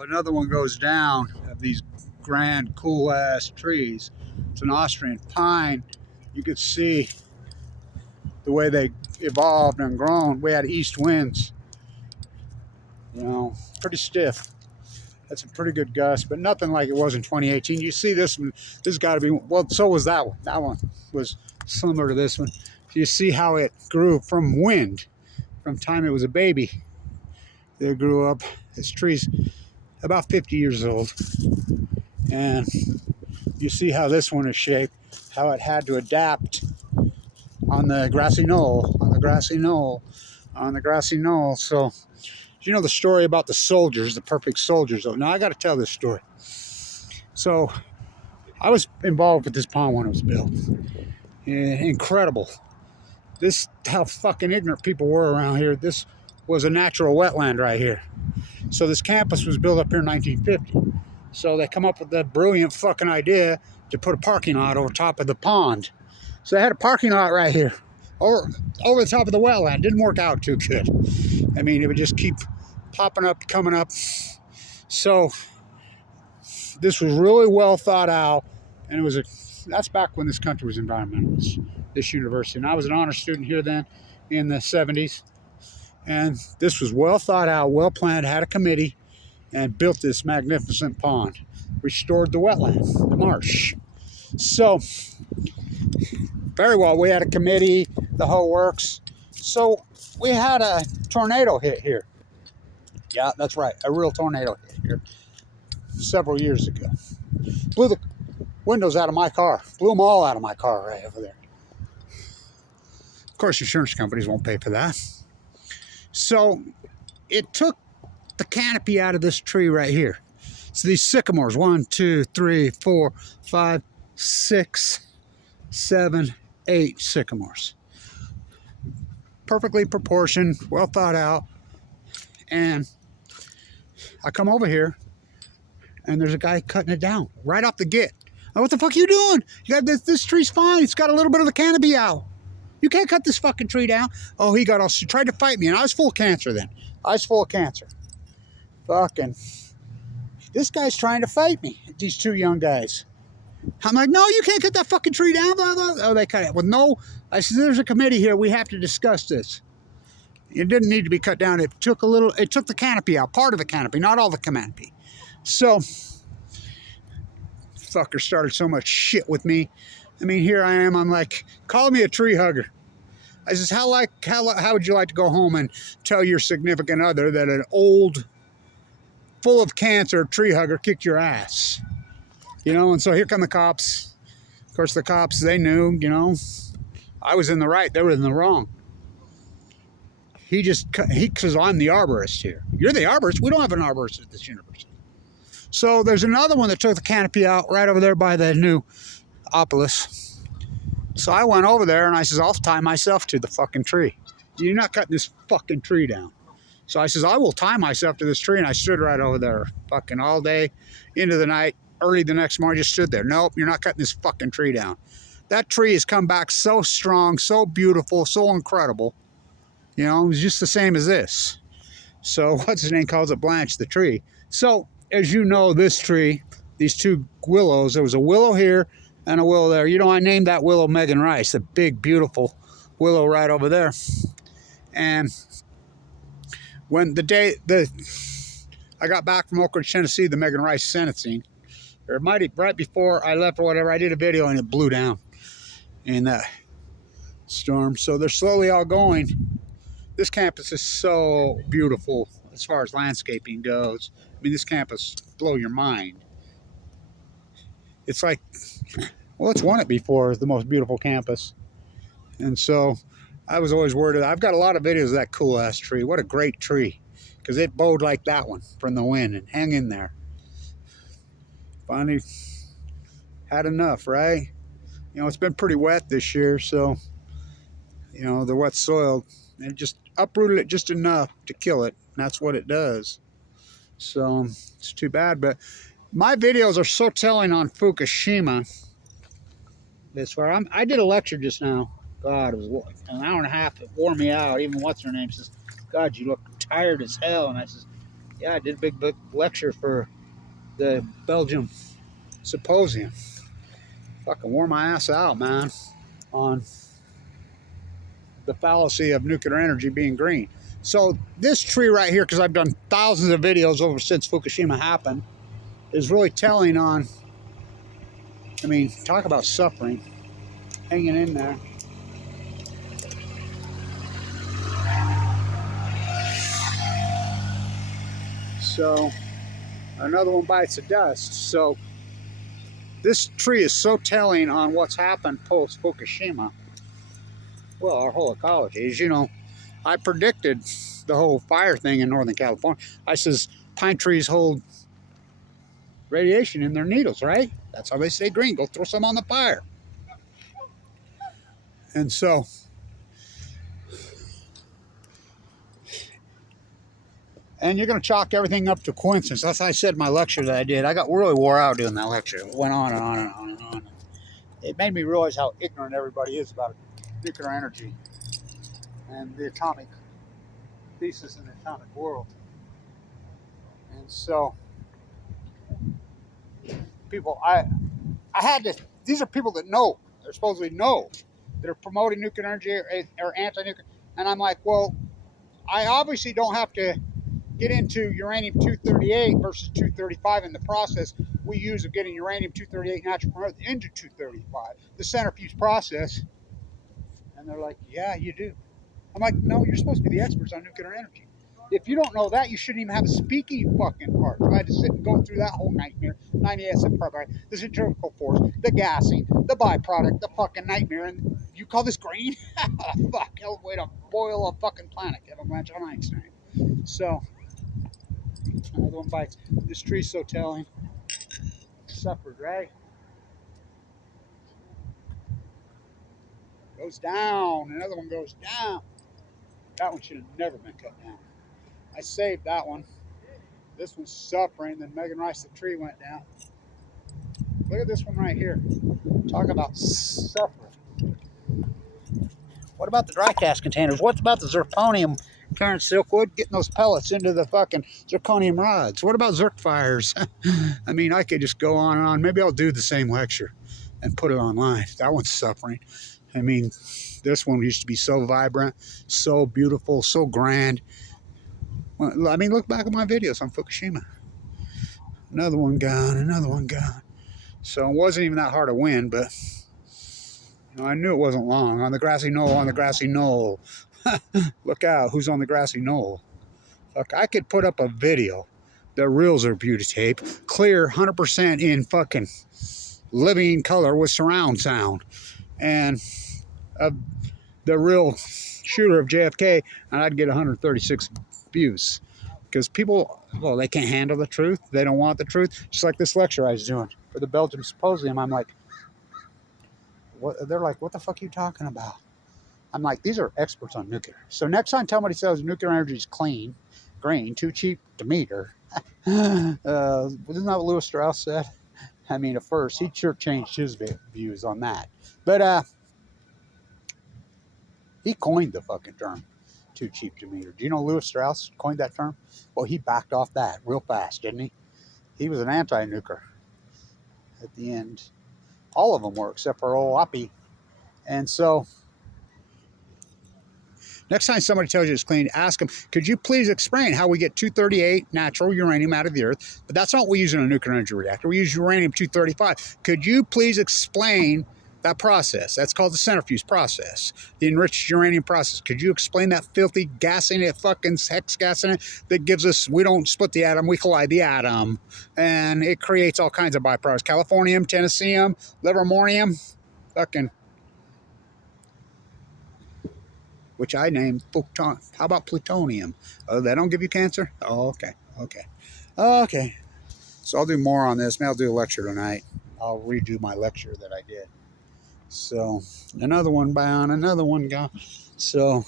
Well, another one goes down of these grand, cool-ass trees. It's an Austrian pine. You could see the way they evolved and grown. We had east winds, you know, pretty stiff. That's a pretty good gust, but nothing like it was in 2018. You see this one, this has got to be, well, so was that one. That one was similar to this one. You see how it grew from wind, from time it was a baby. It grew up. This tree's about 50 years old. And you see how this one is shaped, how it had to adapt on the grassy knoll, So, you know the story about the soldiers, the perfect soldiers. Now, I got to tell this story. So, I was involved with this pond when it was built. Incredible. This, how fucking ignorant people were around here. This was a natural wetland right here. So this campus was built up here in 1950. So they come up with the brilliant fucking idea to put a parking lot over top of the pond. So they had a parking lot right here, over the top of the wetland. Didn't work out too good. I mean, it would just keep popping up, coming up. So this was really well thought out, and it was that's back when this country was environmentalist, this university. And I was an honor student here then in the 70s. And this was well thought out, well planned, had a committee, and built this magnificent pond. Restored the wetland, the marsh. So, very well, we had a committee, the whole works. So, we had a tornado hit here. Yeah, that's right, a real tornado hit here several years ago. Blew the windows out of my car. Blew them all out of my car right over there. Of course, insurance companies won't pay for that. So it took the canopy out of this tree right here. So these sycamores, 1, 2, 3, 4, 5, 6, 7, 8 sycamores. Perfectly proportioned, well thought out. And I come over here and there's a guy cutting it down right off the get. Oh, what the fuck are you doing? You got this tree's fine. It's got a little bit of the canopy out. You can't cut this fucking tree down. Oh, he tried to fight me, and I was full of cancer then. I was full of cancer. Fucking, this guy's trying to fight me. These two young guys. I'm like, no, you can't cut that fucking tree down. Blah, blah. Oh, they cut it. Well, no. I said, there's a committee here. We have to discuss this. It didn't need to be cut down. It took the canopy out, part of the canopy, not all the canopy. So, fucker started so much shit with me. I mean, here I am. I'm like, call me a tree hugger. I says, how would you like to go home and tell your significant other that an old, full of cancer tree hugger kicked your ass? You know, and so here come the cops. Of course, the cops, they knew, you know, I was in the right. They were in the wrong. Because I'm the arborist here. You're the arborist. We don't have an arborist at this university. So there's another one that took the canopy out right over there by the new Opolis. So I went over there and I says, I'll tie myself to the fucking tree. You're not cutting this fucking tree down. So I says, I will tie myself to this tree. And I stood right over there fucking all day, into the night, early the next morning, just stood there. Nope, you're not cutting this fucking tree down. That tree has come back so strong, so beautiful, so incredible. You know, it was just the same as this. So what's his name calls it Blanche the tree. So as you know, this tree, these two willows, there was a willow here and a willow there. You know, I named that willow Megan Rice, the big, beautiful willow right over there. And when I got back from Oak Ridge, Tennessee, the Megan Rice sentencing, or right before I left or whatever, I did a video and it blew down in that storm. So they're slowly all going. This campus is so beautiful as far as landscaping goes. I mean, this campus blow your mind. It's like, well, it's won it before as the most beautiful campus. And so I was always worried. I've got a lot of videos of that cool ass tree. What a great tree. Because it bowed like that one from the wind and hang in there. Finally had enough, right? You know, it's been pretty wet this year, so, you know, the wet soil, it just uprooted it just enough to kill it. And that's what it does. So it's too bad, but my videos are so telling on Fukushima. This where I did a lecture just now. God, it was an hour and a half. It wore me out. Even what's her name says, God, you look tired as hell. And I says, Yeah, I did a big lecture for the Belgium symposium. Fucking wore my ass out, man, on the fallacy of nuclear energy being green. So this tree right here, because I've done thousands of videos over since Fukushima happened, is really telling on, I mean, talk about suffering, hanging in there. So another one bites the dust. So this tree is so telling on what's happened post Fukushima. Well, our whole ecology is, you know, I predicted the whole fire thing in Northern California. I says pine trees hold radiation in their needles, right? That's how they stay green. Go throw some on the fire. And so, and you're going to chalk everything up to coincidence. That's what I said in my lecture that I did. I got really wore out doing that lecture. It went on and on and on and on. It made me realize how ignorant everybody is about nuclear energy and the atomic thesis in the atomic world. And so, people, I had to, these are people that know, they're supposedly know, that are promoting nuclear energy or anti-nuclear. And I'm like, well, I obviously don't have to get into uranium-238 versus 235 in the process we use of getting uranium-238 natural from Earth into 235, the centrifuge process. And they're like, yeah, you do. I'm like, no, you're supposed to be the experts on nuclear energy. If you don't know that, you shouldn't even have a speaking fucking part. I had to sit and go through that whole nightmare. 90 SF part, the centrifugal force, the gassing, the byproduct, the fucking nightmare. And you call this green? Fuck, hell of a way to boil a fucking planet, Kevin Blanchard Einstein. So, another one bites. This tree's so telling. Suffered, right? Goes down. Another one goes down. That one should have never been cut down. I saved that one. This one's suffering. Then Megan Rice, the tree went down. Look at this one right here. Talk about suffering. What about the dry cast containers? What about the zirconium, Karen Silkwood, getting those pellets into the fucking zirconium rods? What about zirc fires? I mean, I could just go on and on. Maybe I'll do the same lecture and put it online. That one's suffering. I mean, this one used to be so vibrant, so beautiful, so grand. Well, I mean, look back at my videos on Fukushima. Another one gone, another one gone. So it wasn't even that hard to win, but you know, I knew it wasn't long. On the grassy knoll, on the grassy knoll. Look out, who's on the grassy knoll? Fuck, I could put up a video that reels are beauty tape, clear 100% in fucking living color with surround sound. And the real shooter of JFK, and I'd get 136 views. Because people, well, they can't handle the truth. They don't want the truth. Just like this lecture I was doing for the Belgium Symposium. I'm like, what? They're like, what the fuck are you talking about? I'm like, these are experts on nuclear. So next time somebody says nuclear energy is clean, green, too cheap to meter, isn't that what Lewis Strauss said? I mean, at first, he sure changed his views on that. But he coined the fucking term, too cheap to meter. Do you know Lewis Strauss coined that term? Well, he backed off that real fast, didn't he? He was an anti-nuclear at the end. All of them were, except for old Oppie. And so, next time somebody tells you it's clean, ask them, could you please explain how we get 238 natural uranium out of the earth? But that's not what we use in a nuclear energy reactor. We use uranium-235. Could you please explain that process? That's called the centrifuge process, the enriched uranium process. Could you explain that filthy gassing it, fucking hex gassing it, that gives us, we don't split the atom, we collide the atom, and it creates all kinds of byproducts. Californium, tennesseum, livermorium, fucking, which I named, how about plutonium? Oh, they don't give you cancer? Oh, okay, okay, okay. So I'll do more on this. Maybe I'll do a lecture tonight. I'll redo my lecture that I did. So another one bound, another one gone. So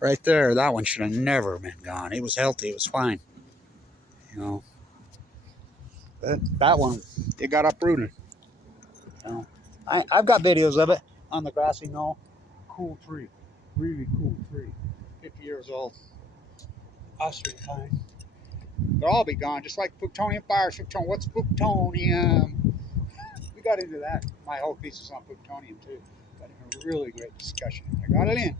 right there, that one should have never been gone. It was healthy, it was fine. You know, that one, it got uprooted. You know, I've got videos of it on the grassy knoll. Cool tree, really cool tree. 50 years old. Austrian pine. They'll all be gone, just like plutonium fires. What's plutonium? We got into that. My whole thesis on plutonium, too. Got in a really great discussion. I got it in.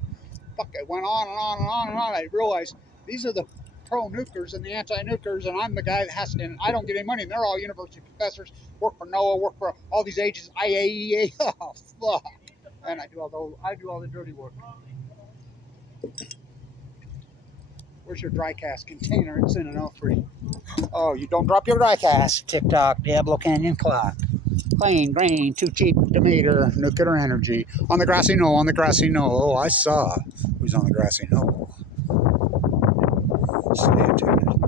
Fuck, it went on and on and on and on. I realized these are the pro-nukers and the anti-nukers, and I'm the guy that has to, and I don't get any money, and they're all university professors, work for NOAA, work for all these agencies, IAEA. Oh, fuck. And I do all the dirty work. Where's your dry cast container? It's in an L3. Oh, you don't drop your dry cast. TikTok, Diablo Canyon clock. Plain grain, too cheap to meter. Nuclear energy. On the grassy knoll, on the grassy knoll. Oh, I saw who's on the grassy knoll. Stay tuned.